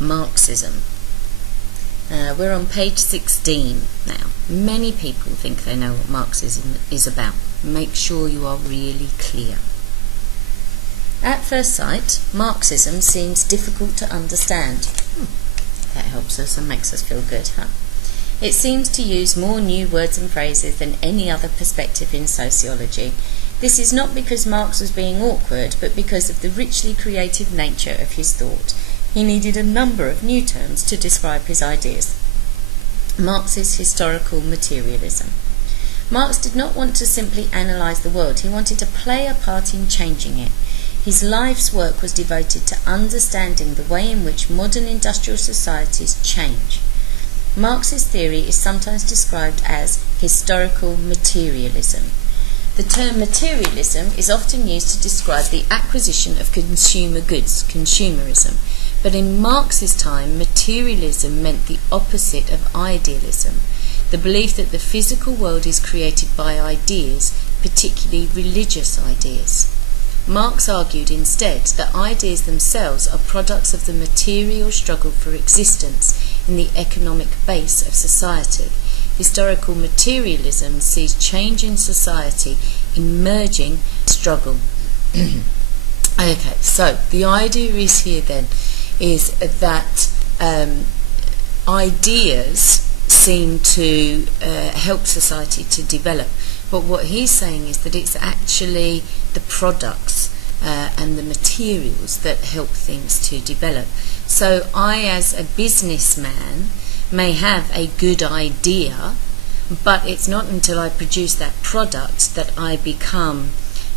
Marxism. We're on page 16 now. Many people think they know what Marxism is about. Make sure you are really clear. At first sight, Marxism seems difficult to understand. That helps us and makes us feel good, huh? It seems to use more new words and phrases than any other perspective in sociology. This is not because Marx was being awkward, but because of the richly creative nature of his thought. He needed a number of new terms to describe his ideas. Marx's historical materialism. Marx did not want to simply analyse the world, he wanted to play a part in changing it. His life's work was devoted to understanding the way in which modern industrial societies change. Marx's theory is sometimes described as historical materialism. The term materialism is often used to describe the acquisition of consumer goods, consumerism. But in Marx's time, materialism meant the opposite of idealism, the belief that the physical world is created by ideas, particularly religious ideas. Marx argued instead that ideas themselves are products of the material struggle for existence in the economic base of society. Historical materialism sees change in society emerging struggle. Okay, so the idea is here then is that ideas seem to help society to develop. But what he's saying is that it's actually the products and the materials that help things to develop. So I, as a businessman, may have a good idea, but it's not until I produce that product that I become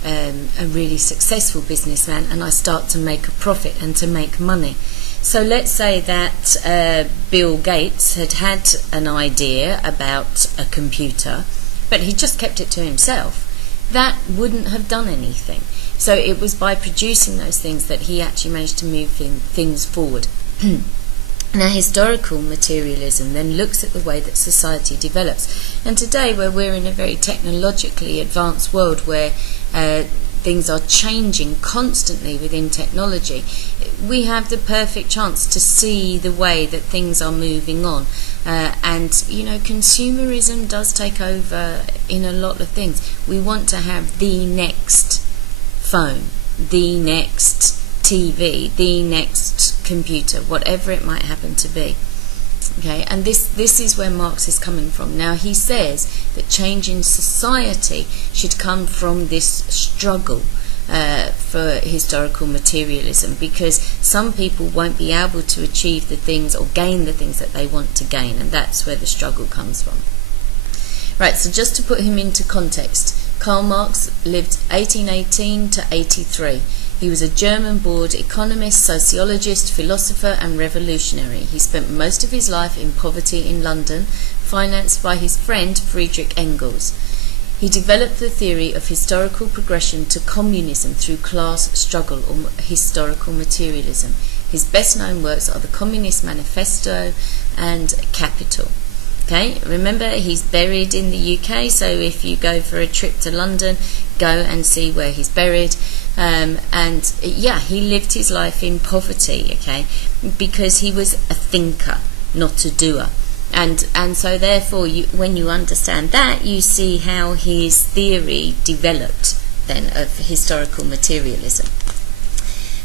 a really successful businessman and I start to make a profit and to make money. So let's say that Bill Gates had an idea about a computer, but he just kept it to himself. That wouldn't have done anything. So it was by producing those things that he actually managed to move things forward. Now, historical materialism then looks at the way that society develops. And today, where we're in a very technologically advanced world where things are changing constantly within technology, we have the perfect chance to see the way that things are moving on. And, you know, consumerism does take over in a lot of things. We want to have the next phone, the next TV, the next computer, whatever it might happen to be. Okay, and this is where Marx is coming from. Now, he says that change in society should come from this struggle for historical materialism, because some people won't be able to achieve the things or gain the things that they want to gain, and that's where the struggle comes from. Right, so just to put him into context, Karl Marx lived 1818 to 83. He was a German-born economist, sociologist, philosopher and revolutionary. He spent most of his life in poverty in London, financed by his friend Friedrich Engels. He developed the theory of historical progression to communism through class struggle, or historical materialism. His best-known works are the Communist Manifesto and Capital. Okay, remember, he's buried in the UK, so if you go for a trip to London, go and see where he's buried. And yeah, he lived his life in poverty, okay, because he was a thinker, not a doer. And so therefore, when you understand that, you see how his theory developed then of historical materialism.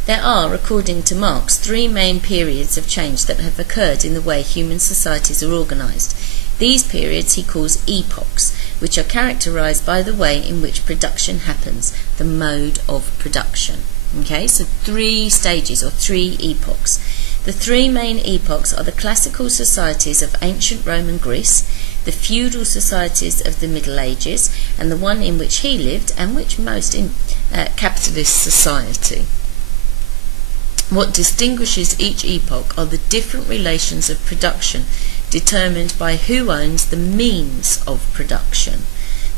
There are, according to Marx, three main periods of change that have occurred in the way human societies are organised. These periods he calls epochs, which are characterised by the way in which production happens, the mode of production. Okay, so three stages or three epochs. The three main epochs are the classical societies of ancient Rome and Greece, the feudal societies of the Middle Ages, and the one in which he lived and which most in capitalist society. What distinguishes each epoch are the different relations of production determined by who owns the means of production,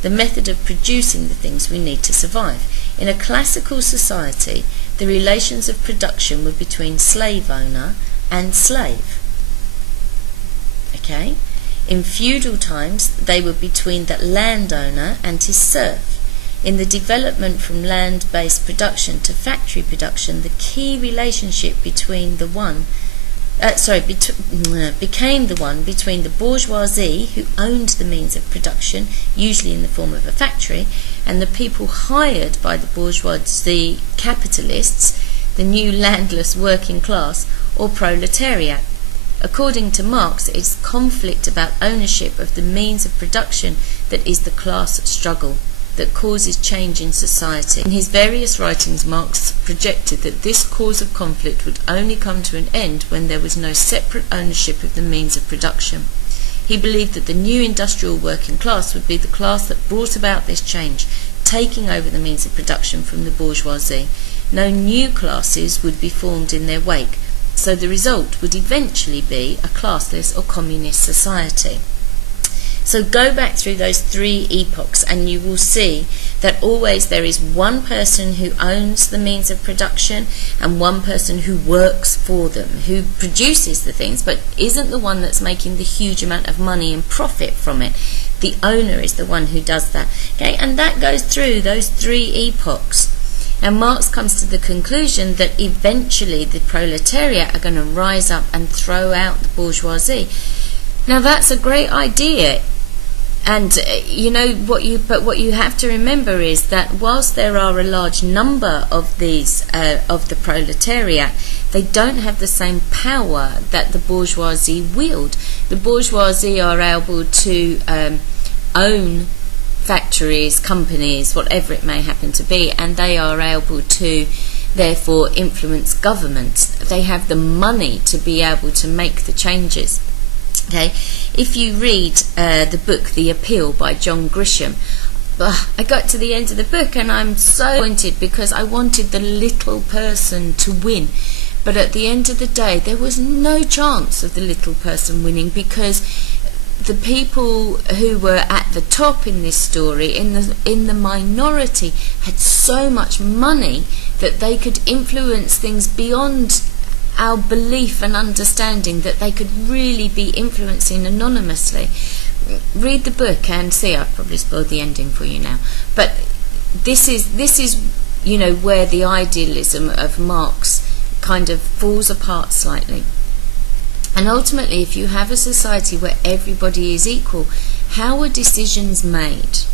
the method of producing the things we need to survive. In a classical society, the relations of production were between slave owner and slave. Okay? In feudal times, they were between the landowner and his serf. In the development from land-based production to factory production, the key relationship between the one became the one between the bourgeoisie, who owned the means of production, usually in the form of a factory, and the people hired by the bourgeoisie capitalists, the new landless working class, or proletariat. According to Marx, it's conflict about ownership of the means of production that is the class struggle that causes change in society. In his various writings, Marx projected that this cause of conflict would only come to an end when there was no separate ownership of the means of production. He believed that the new industrial working class would be the class that brought about this change, taking over the means of production from the bourgeoisie. No new classes would be formed in their wake, so the result would eventually be a classless or communist society. So go back through those 3 epochs and you will see that always there is one person who owns the means of production and one person who works for them, who produces the things but isn't the one that's making the huge amount of money and profit from it. The owner is the one who does that. Okay, and that goes through those 3 epochs. And Marx comes to the conclusion that eventually the proletariat are going to rise up and throw out the bourgeoisie. Now that's a great idea. And what you have to remember is that whilst there are a large number of these of the proletariat, they don't have the same power that the bourgeoisie wield. The bourgeoisie are able to own factories, companies, whatever it may happen to be, and they are able to therefore influence governments. They have the money to be able to make the changes. Okay, if you read the book The Appeal by John Grisham, I got to the end of the book and I'm so disappointed because I wanted the little person to win. But at the end of the day, there was no chance of the little person winning because the people who were at the top in this story, in the minority, had so much money that they could influence things beyond our belief and understanding, that they could really be influencing anonymously. Read the book and see. I've probably spoiled the ending for you now, but this is where the idealism of Marx kind of falls apart slightly. And ultimately, if you have a society where everybody is equal, how are decisions made?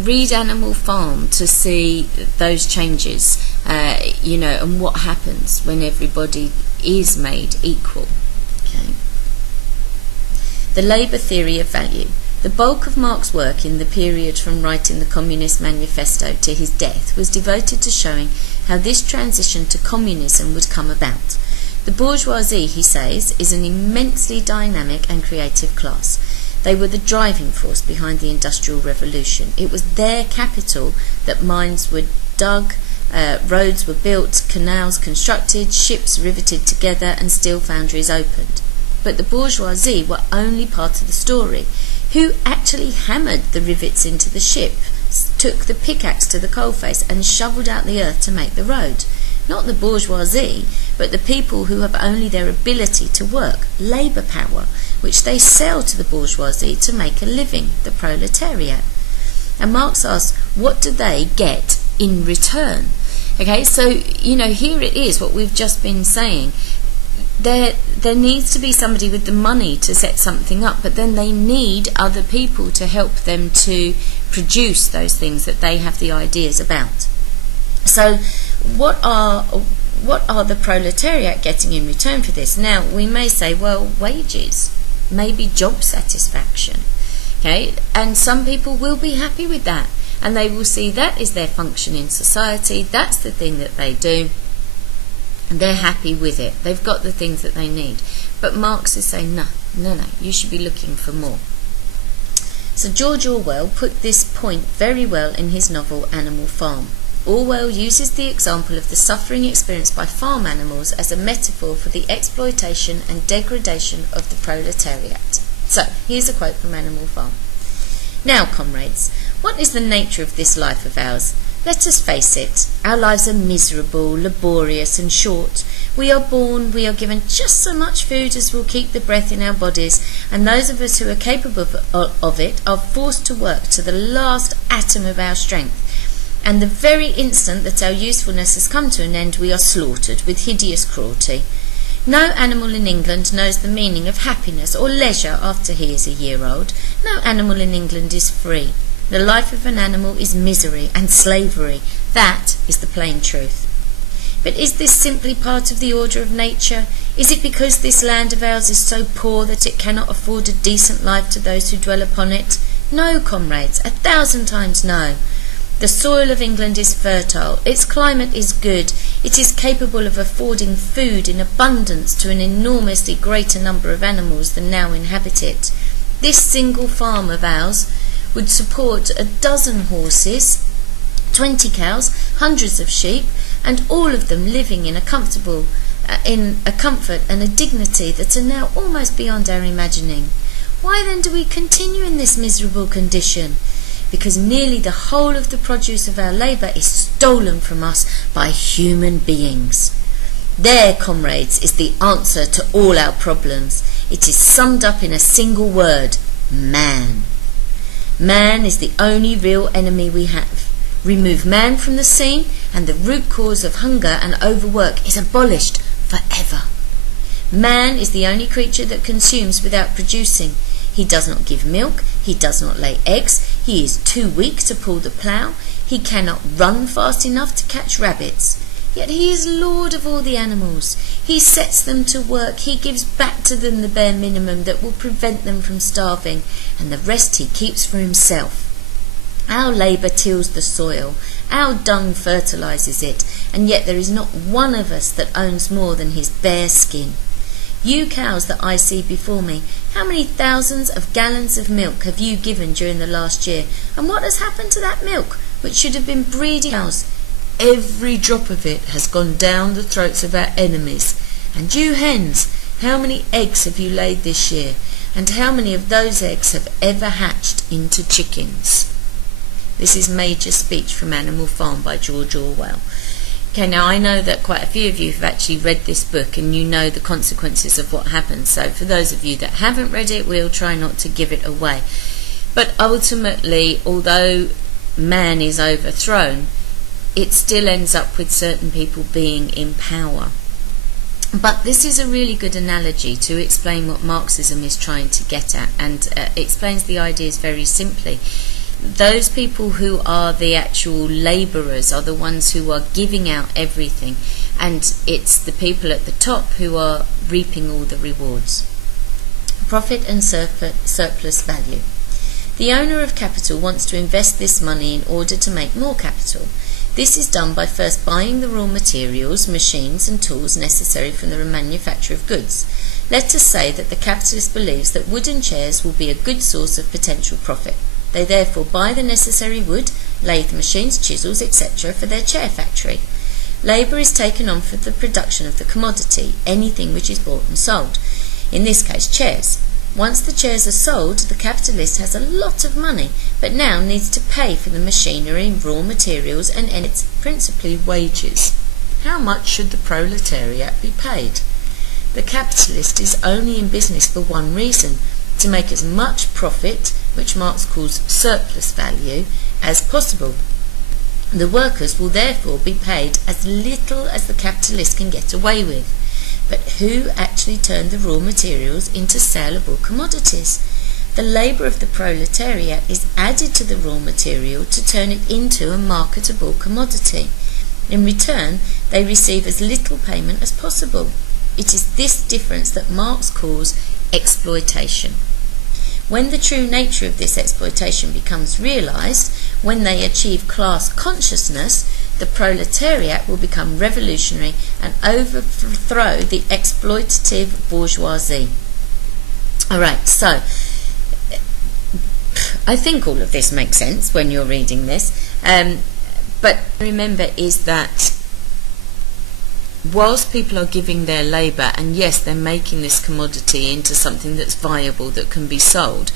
Read Animal Farm to see those changes, and what happens when everybody is made equal. Okay. The labour theory of value. The bulk of Marx's work in the period from writing the Communist Manifesto to his death was devoted to showing how this transition to communism would come about. The bourgeoisie, he says, is an immensely dynamic and creative class. They were the driving force behind the Industrial Revolution. It was their capital that mines were dug, roads were built, canals constructed, ships riveted together, and steel foundries opened. But the bourgeoisie were only part of the story. Who actually hammered the rivets into the ship, took the pickaxe to the coalface, and shovelled out the earth to make the road? Not the bourgeoisie, but the people who have only their ability to work, labour power, which they sell to the bourgeoisie to make a living, the proletariat. And Marx asks, what do they get in return? Okay, so, here it is, what we've just been saying. There needs to be somebody with the money to set something up, but then they need other people to help them to produce those things that they have the ideas about. So what are the proletariat getting in return for this? Now, we may say, well, wages, maybe job satisfaction, okay? And some people will be happy with that, and they will see that is their function in society, that's the thing that they do, and they're happy with it. They've got the things that they need. But Marx is saying, no, you should be looking for more. So George Orwell put this point very well in his novel Animal Farm. Orwell uses the example of the suffering experienced by farm animals as a metaphor for the exploitation and degradation of the proletariat. So, here's a quote from Animal Farm. Now, comrades, what is the nature of this life of ours? Let us face it, our lives are miserable, laborious and short. We are born, we are given just so much food as will keep the breath in our bodies, and those of us who are capable of it are forced to work to the last atom of our strength. And the very instant that our usefulness has come to an end, we are slaughtered with hideous cruelty. No animal in England knows the meaning of happiness or leisure after he is a year old. No animal in England is free. The life of an animal is misery and slavery. That is the plain truth. But is this simply part of the order of nature? Is it because this land of ours is so poor that it cannot afford a decent life to those who dwell upon it? No, comrades, 1,000 times no. The soil of England is fertile, its climate is good, it is capable of affording food in abundance to an enormously greater number of animals than now inhabit it. This single farm of ours would support 12 horses, 20 cows, hundreds of sheep, and all of them living in a comfort and a dignity that are now almost beyond our imagining. Why then do we continue in this miserable condition? Because nearly the whole of the produce of our labour is stolen from us by human beings. There, comrades, is the answer to all our problems. It is summed up in a single word: man. Man is the only real enemy we have. Remove man from the scene, and the root cause of hunger and overwork is abolished forever. Man is the only creature that consumes without producing. He does not give milk, he does not lay eggs, he is too weak to pull the plough, he cannot run fast enough to catch rabbits. Yet he is lord of all the animals. He sets them to work, he gives back to them the bare minimum that will prevent them from starving, and the rest he keeps for himself. Our labour tills the soil, our dung fertilises it, and yet there is not one of us that owns more than his bare skin. You cows that I see before me, how many thousands of gallons of milk have you given during the last year? And what has happened to that milk, which should have been breeding cows? Every drop of it has gone down the throats of our enemies. And you hens, how many eggs have you laid this year? And how many of those eggs have ever hatched into chickens? This is Major Speech from Animal Farm by George Orwell. Okay, now I know that quite a few of you have actually read this book and you know the consequences of what happens. So for those of you that haven't read it, we'll try not to give it away. But ultimately, although man is overthrown, it still ends up with certain people being in power. But this is a really good analogy to explain what Marxism is trying to get at, and explains the ideas very simply. Those people who are the actual labourers are the ones who are giving out everything, and it's the people at the top who are reaping all the rewards. Profit and surplus value. The owner of capital wants to invest this money in order to make more capital. This is done by first buying the raw materials, machines and tools necessary for the manufacture of goods. Let us say that the capitalist believes that wooden chairs will be a good source of potential profit. They therefore buy the necessary wood, lathe machines, chisels, etc. for their chair factory. Labour is taken on for the production of the commodity, anything which is bought and sold. In this case, chairs. Once the chairs are sold, the capitalist has a lot of money, but now needs to pay for the machinery, raw materials, and its principally wages. How much should the proletariat be paid? The capitalist is only in business for one reason: to make as much profit, which Marx calls surplus value, as possible. The workers will therefore be paid as little as the capitalist can get away with. But who actually turned the raw materials into saleable commodities? The labour of the proletariat is added to the raw material to turn it into a marketable commodity. In return, they receive as little payment as possible. It is this difference that Marx calls exploitation. When the true nature of this exploitation becomes realised, when they achieve class consciousness, the proletariat will become revolutionary and overthrow the exploitative bourgeoisie. Alright, so I think all of this makes sense when you're reading this, but remember is that whilst people are giving their labour, and yes, they're making this commodity into something that's viable, that can be sold,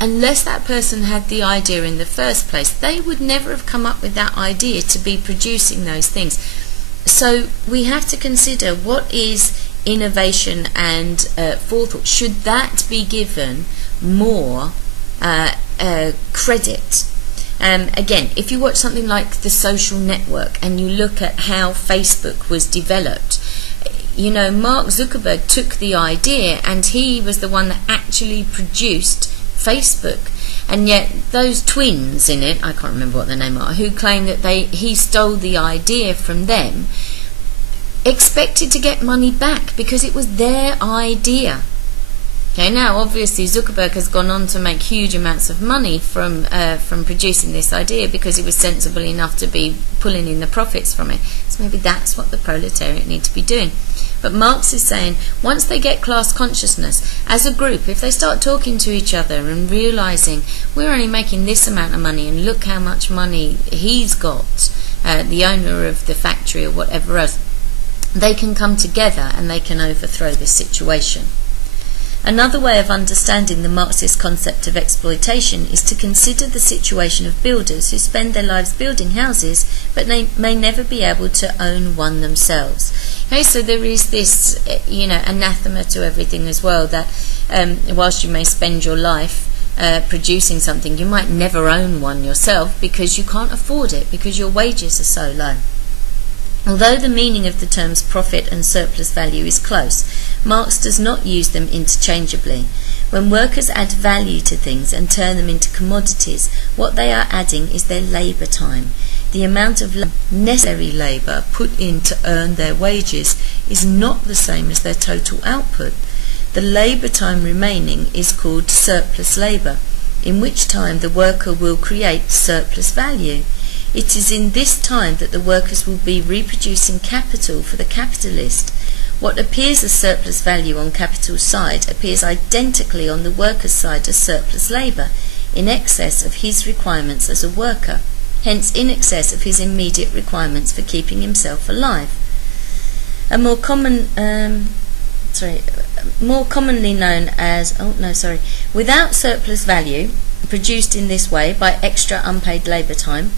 unless that person had the idea in the first place, they would never have come up with that idea to be producing those things. So we have to consider what is innovation and forethought. Should that be given more credit? Again, if you watch something like The Social Network and you look at how Facebook was developed, Mark Zuckerberg took the idea, and he was the one that actually produced Facebook. And yet those twins in it, I can't remember what their name are, who claim that he stole the idea from them, expected to get money back because it was their idea. Okay, now obviously Zuckerberg has gone on to make huge amounts of money from producing this idea because he was sensible enough to be pulling in the profits from it. So maybe that's what the proletariat need to be doing. But Marx is saying once they get class consciousness as a group, if they start talking to each other and realising we're only making this amount of money and look how much money he's got, the owner of the factory or whatever else, they can come together and they can overthrow this situation. Another way of understanding the Marxist concept of exploitation is to consider the situation of builders who spend their lives building houses but may never be able to own one themselves. Okay, so there is this, anathema to everything as well, that whilst you may spend your life producing something, you might never own one yourself because you can't afford it, because your wages are so low. Although the meaning of the terms profit and surplus value is close, Marx does not use them interchangeably. When workers add value to things and turn them into commodities, what they are adding is their labour time. The amount of necessary labour put in to earn their wages is not the same as their total output. The labour time remaining is called surplus labour, in which time the worker will create surplus value. It is in this time that the workers will be reproducing capital for the capitalist. What appears as surplus value on capital's side appears identically on the worker's side as surplus labour, in excess of his requirements as a worker, hence in excess of his immediate requirements for keeping himself alive. More commonly known as, without surplus value, produced in this way by extra unpaid labour time,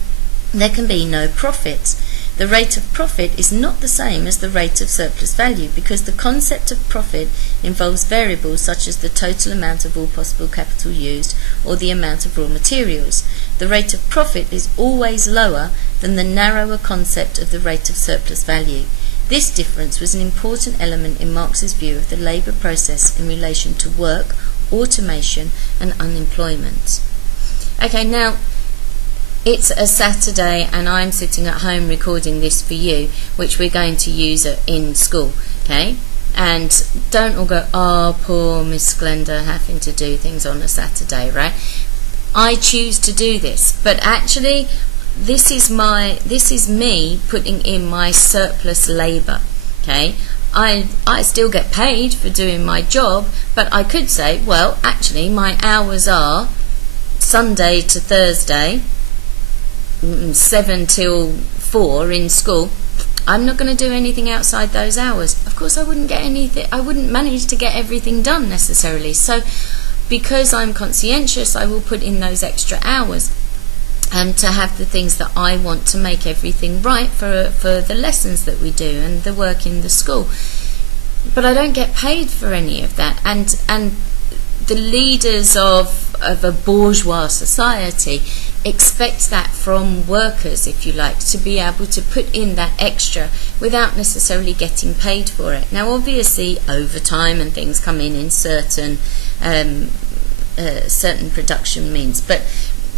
there can be no profit. The rate of profit is not the same as the rate of surplus value because the concept of profit involves variables such as the total amount of all possible capital used or the amount of raw materials. The rate of profit is always lower than the narrower concept of the rate of surplus value. This difference was an important element in Marx's view of the labour process in relation to work, automation and unemployment. Okay, now it's a Saturday and I'm sitting at home recording this for you, which we're going to use in school, okay? And don't all go, oh, poor Miss Glenda having to do things on a Saturday, right? I choose to do this, but actually this is me putting in my surplus labour, okay? I still get paid for doing my job, but I could say, well, actually my hours are Sunday to Thursday, 7 till 4 in school. I'm not going to do anything outside those hours. Of course I wouldn't manage to get everything done necessarily. So because I'm conscientious, I will put in those extra hours to have the things that I want to make everything right for the lessons that we do and the work in the school. But I don't get paid for any of that. And the leaders of a bourgeois society expect that from workers, if you like, to be able to put in that extra without necessarily getting paid for it. Now obviously overtime and things come in certain production means, but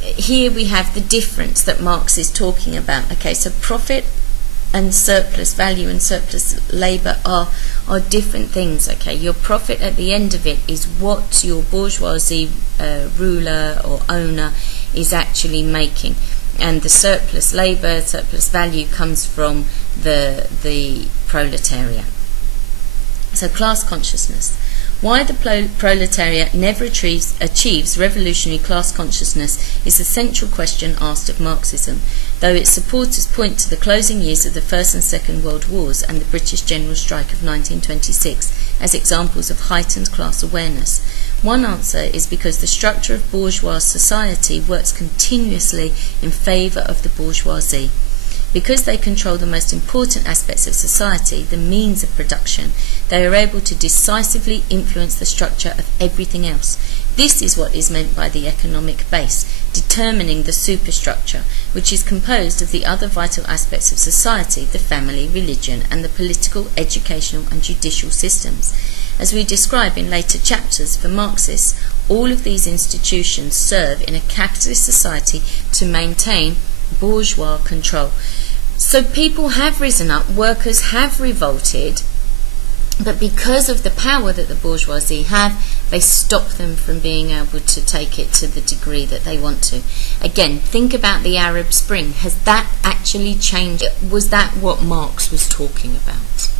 here we have the difference that Marx is talking about. Okay, so profit and surplus value and surplus labour are different things. Okay, your profit at the end of it is what your bourgeoisie ruler or owner is actually making, and the surplus labour, surplus value comes from the proletariat. So class consciousness. Why the proletariat never achieves revolutionary class consciousness is the central question asked of Marxism, though its supporters point to the closing years of the First and Second World Wars and the British General Strike of 1926 as examples of heightened class awareness. One answer is because the structure of bourgeois society works continuously in favour of the bourgeoisie. Because they control the most important aspects of society, the means of production, they are able to decisively influence the structure of everything else. This is what is meant by the economic base, determining the superstructure, which is composed of the other vital aspects of society, the family, religion, and the political, educational, and judicial systems. As we describe in later chapters, for Marxists, all of these institutions serve in a capitalist society to maintain bourgeois control. So people have risen up, workers have revolted, but because of the power that the bourgeoisie have, they stop them from being able to take it to the degree that they want to. Again, think about the Arab Spring. Has that actually changed? Was that what Marx was talking about?